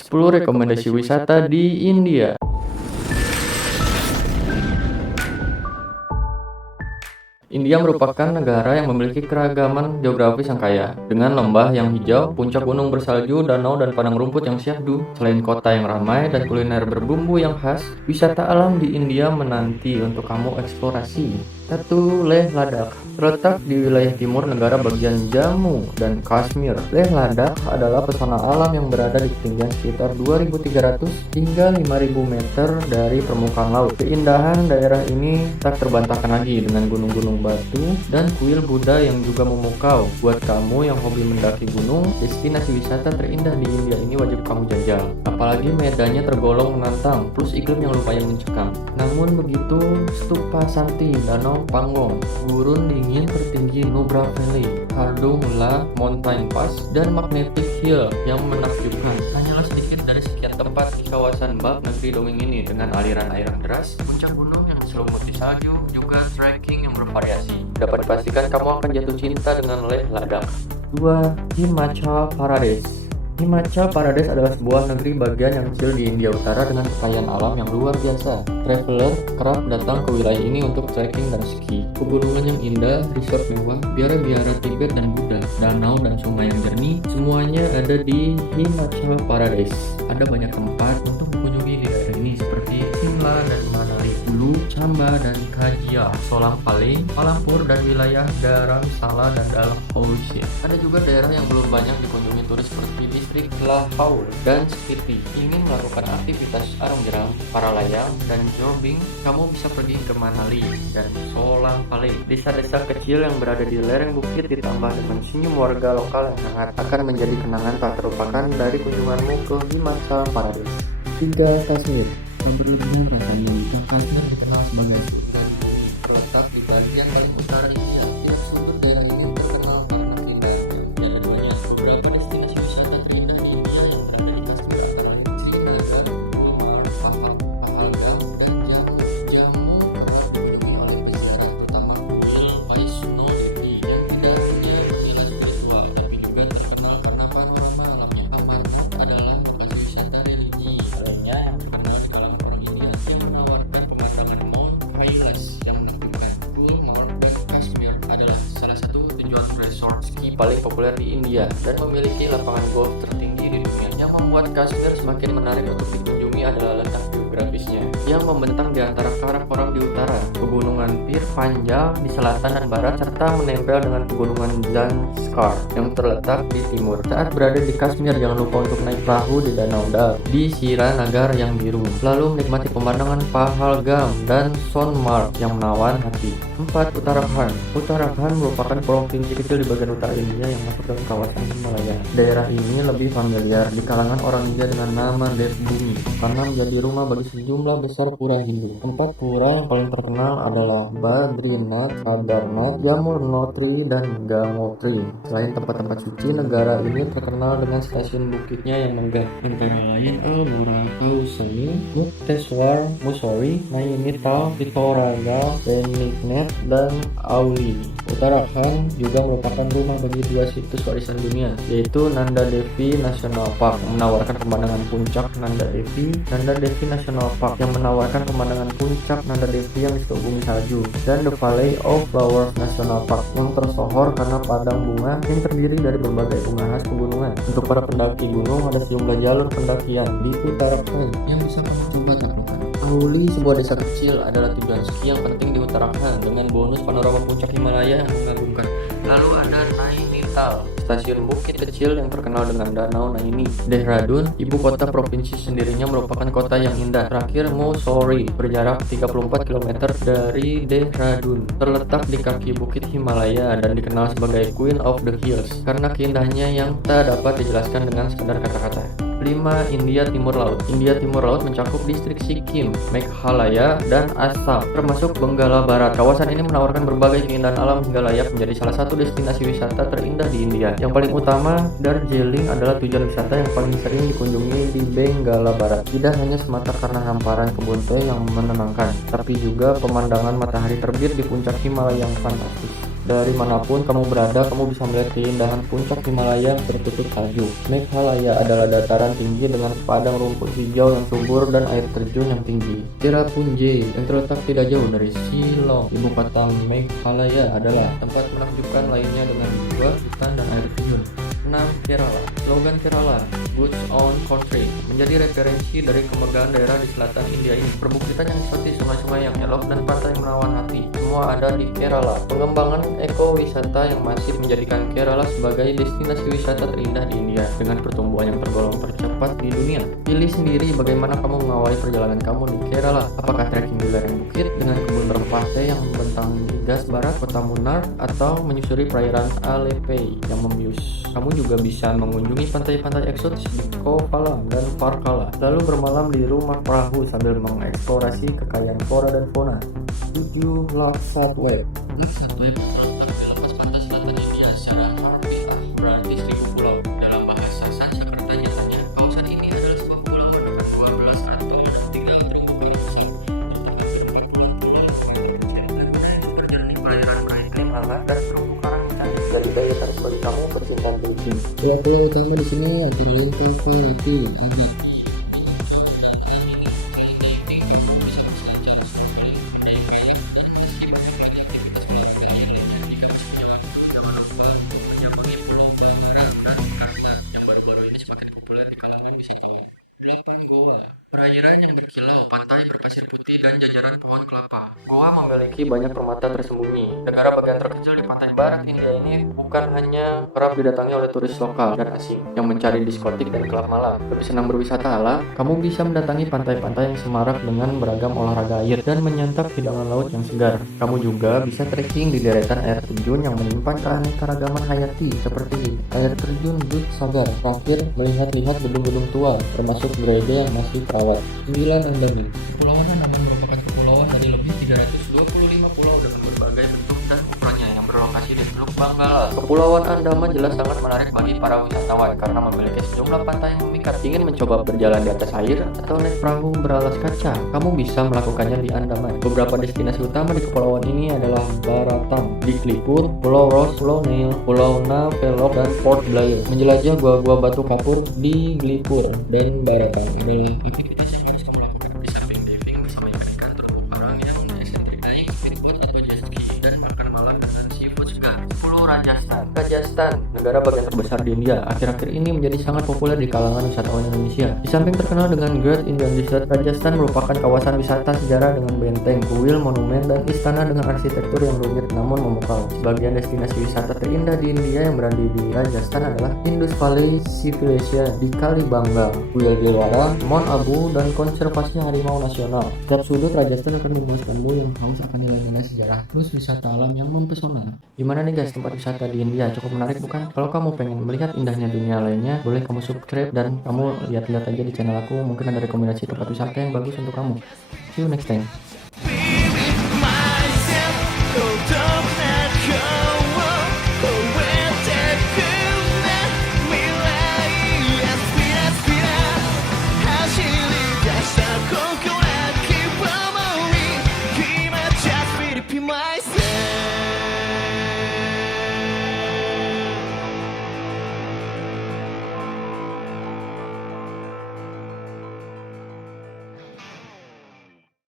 10 rekomendasi wisata di India. India merupakan negara yang memiliki keragaman geografis yang kaya, dengan lembah yang hijau, puncak gunung bersalju, danau dan padang rumput yang syahdu. Selain kota yang ramai dan kuliner berbumbu yang khas, wisata alam di India menanti untuk kamu eksplorasi. 1. Leh Ladakh. Terletak di wilayah timur negara bagian Jammu dan Kashmir. Leh Ladakh adalah pesona alam yang berada di ketinggian sekitar 2.300 hingga 5.000 meter dari permukaan laut. Keindahan daerah ini tak terbantahkan lagi dengan gunung-gunung batu dan kuil Buddha yang juga memukau. Buat kamu yang hobi mendaki gunung, destinasi wisata terindah di India ini wajib kamu jajal. Apalagi medannya tergolong menantang, plus iklim yang lumayan mencekam. Namun begitu, Stupa Santi, Danau Pangong, gurun dingin tertinggi Nubra Valley, Khardung La Mountain Pass, dan Magnetic Hill yang menakjubkan. Hanyalah sedikit dari sekian tempat di kawasan bak negeri dongeng ini dengan aliran air yang deras, puncak gunung yang diselimuti salju, juga trekking yang bervariasi. Dapat dipastikan kamu akan jatuh cinta dengan Leh Ladakh. 2. Himachal Pradesh. Himachal Pradesh adalah sebuah negeri bagian yang kecil di India Utara dengan kekayaan alam yang luar biasa. Traveler kerap datang ke wilayah ini untuk trekking dan ski. Pegunungan yang indah, resort mewah, biara-biara Tibet dan Buddha, danau dan sungai yang jernih, semuanya ada di Himachal Pradesh. Ada banyak tempat untuk mengunjungi di daerah ini seperti Simla dan Manali, Kulu, Chamba dan Kajia, Solang Paling, Palampur dan wilayah Dharamsala dan Dalhousie. Ada juga daerah yang belum banyak dikunjungi turis seperti distrik Lahaul dan Spiti. Ingin melakukan aktivitas arung-jeram, para layang, dan jogging, kamu bisa pergi ke Manali dan Solang Paling. Desa-desa kecil yang berada di lereng bukit ditambah dengan senyum warga lokal yang hangat akan menjadi kenangan tak terlupakan dari kunjunganmu ke Himachal Pradesh. 3. Kashmir. Tak berlebihan rasanya, Kashmir dikenal sebagai surga di bumi. Terletak di bagian paling utara India. Tidak sudut daerah ini terkenal karena keindahan. Dan ada banyak beberapa destinasi wisata terindah di India yang berada di Kashmir, antara lain Srinagar, Gulmarg, Pahalgam, dan Jammu. Jammu kerap dikunjungi oleh peziarah, terutama kuil Vaishno Devi yang tidak hanya nilai spiritual, tapi juga terkenal karena panorama alamnya. Amarnath adalah lokasi wisata religi lainnya yang terkenal di kalangan orang India yang menawarkan pemandangan Mount Kailash yang menakjubkan. Gulmarg dan Kashmir adalah salah satu tujuan resort ski paling populer di India dan memiliki lapangan golf tertinggi di dunia. Yang membuat Kashmir semakin menarik untuk dikunjungi adalah letak geografisnya yang membentang di antara Karak orang di utara, pegunungan Pir Panjal di selatan dan barat, serta menempel dengan pegunungan Zanskar yang terletak di timur. Saat berada di Kashmir, jangan lupa untuk naik perahu di Danau Dal di Srinagar yang biru, lalu menikmati pemandangan Pahalgam dan Sonmarg yang menawan hati. 4. Uttarakhand. Uttarakhand merupakan provinsi kecil di bagian utara India yang masuk dalam kawasan Himalaya. Daerah ini lebih familiar di kalangan orang India dengan nama Devbhumi karena menjadi rumah bagi sejumlah besar pura Hindu. 4 pura yang paling terkenal adalah Badrinath, Kedarnath, Yamunotri, dan Gangotri. Selain tempat-tempat suci, negara ini terkenal dengan stasiun bukitnya yang megah, antara lain Almora, Kausani, Mukteswar, Mussoorie, Nainital, Pithoragal, Beniknet, dan Auli. Uttarakhand juga merupakan rumah bagi 2 situs warisan dunia, yaitu Nanda Devi National Park yang menawarkan pemandangan puncak Nanda Devi, Nanda Devi National Park yang menawarkan pemandangan puncak Nanda Devi yang dikelilingi salju, dan The Valley of Flowers National Park yang tersohor karena padang bunga yang terdiri dari berbagai bunga khas pegunungan. Untuk para pendaki gunung, ada sejumlah jalur pendakian di Uttarakhand yang bisa kamu coba taklukkan. Auli, sebuah desa kecil, adalah tujuan ski yang penting di Uttarakhand dengan bonus panorama puncak Himalaya yang mengagumkan. Lalu ada Nainital, stasiun bukit kecil yang terkenal dengan danau Naini. Dehradun, ibu kota provinsi sendirinya, merupakan kota yang indah. Terakhir, Mussoorie, berjarak 34 km dari Dehradun, terletak di kaki bukit Himalaya dan dikenal sebagai Queen of the Hills karena keindahannya yang tak dapat dijelaskan dengan sekadar kata-kata. 5. India Timur Laut. India Timur Laut mencakup distrik Sikkim, Meghalaya, dan Assam, termasuk Benggala Barat. Kawasan ini menawarkan berbagai keindahan alam hingga layak menjadi salah satu destinasi wisata terindah di India. Yang paling utama, Darjeeling adalah tujuan wisata yang paling sering dikunjungi di Benggala Barat. Tidak hanya semata karena hamparan kebun teh yang menenangkan, tapi juga pemandangan matahari terbit di puncak Himalaya yang fantastis. Dari manapun kamu berada, kamu bisa melihat keindahan puncak Himalaya yang tertutup salju. Meghalaya adalah dataran tinggi dengan padang rumput hijau yang subur dan air terjun yang tinggi. Cherrapunji yang terletak tidak jauh dari Shillong, ibu kota Meghalaya, adalah tempat menakjubkan lainnya dengan gua, hutan, dan air terjun. 6. Kerala. Slogan Kerala, Goods Own Country, menjadi referensi dari kemegahan daerah di selatan India ini. Perbukitan yang eksotis, sungai-sungai yang elok, dan pantai menawan hati, semua ada di Kerala. Pengembangan ekowisata yang masif menjadikan Kerala sebagai destinasi wisata terindah di India dengan pertumbuhan yang tergolong tercepat di dunia. Pilih sendiri bagaimana kamu mengawali perjalanan kamu di Kerala. Apakah trekking di lereng bukit dengan kebun berpasir yang membentang di gas barat kota Munnar, atau menyusuri perairan Alleppey yang membius. Kamu juga bisa mengunjungi pantai-pantai eksotis di Kovalam dan Varkala, lalu bermalam di rumah perahu sambil mengeksplorasi kekayaan flora dan fauna. 7. Laksat Web. Laksat Web terletak di lepas pantai selatan India secara harfiah berarti 1000 pulau. Dalam bahasa Sanskerta nyatanya, kawasan ini adalah sebuah pulau dengan 12 atol dan 3 terumbu karang besar. Bertempat di 40 pulau yang terjernih perairan Karikai hangat dan terumbu karang yang cantik. Jadi daya tarik bagi kamu pecinta diving. Pulau utama di sini antara lain Kavaratti, ada di kalangan wisatawan. 8. Goa. Perairan yang berkilau, pantai berpasir putih, dan jajaran pohon kelapa. Goa memiliki banyak permata tersembunyi. Negara bagian terkecil di pantai barat India ini bukan hanya kerap didatangi oleh turis lokal dan asing yang mencari diskotik dan klub malam. Lebih senang berwisata ala, kamu bisa mendatangi pantai-pantai yang semarak dengan beragam olahraga air dan menyantap hidangan laut yang segar. Kamu juga bisa trekking di deretan air terjun yang menyimpan keanekaragaman hayati seperti air terjun Dudhsagar. Terakhir, melihat-lihat gedung-gedung tua, termasuk gereja yang masih terawat. 9. Andaman. Kepulauan Andaman merupakan kepulauan dari lebih 325 pulau dengan berbagai bentuk dan ukurannya yang berlokasi di Teluk Benggala. Kepulauan Andaman jelas sangat menarik bagi para wisatawan karena memiliki sejumlah pantai yang memikat. Ingin mencoba berjalan di atas air atau naik perahu beralas kaca? Kamu bisa melakukannya di Andaman. Beberapa destinasi utama di kepulauan ini adalah Baratam, di Glipur, Pulau Ross, Pulau Neil, Pulau Navelok, dan Port Blair. Menjelajah gua-gua batu kapur di Glipur dan Baratam adalah aktivitas yang harus kamu lakukan. Di samping diving bersama ikan terumbu karang yang eksentrik, naik speedboat atau jet ski, dan makan malam dengan seafood segar. 10. Rajasthan. Rajasthan, negara bagian terbesar di India, akhir-akhir ini menjadi sangat populer di kalangan wisatawan Indonesia. Di samping terkenal dengan Great Indian Desert, Rajasthan merupakan kawasan wisata sejarah dengan benteng, kuil, monumen, dan istana dengan arsitektur yang rumit namun memukau. Sebagian destinasi wisata terindah di India yang berada di Rajasthan adalah Indus Valley Civilization di Kalibangal, kuil Dilwara, Mount Abu, dan konservasi harimau nasional. Setiap sudut Rajasthan akan memuaskanmu yang haus akan nilai-nilai sejarah plus wisata alam yang mempesona. Gimana nih guys, tempat wisata di India cukup menarik bukan? Kalau kamu pengen melihat indahnya dunia lainnya, boleh kamu subscribe dan kamu lihat-lihat aja di channel aku, mungkin ada rekomendasi tempat wisata yang bagus untuk kamu. See you next time.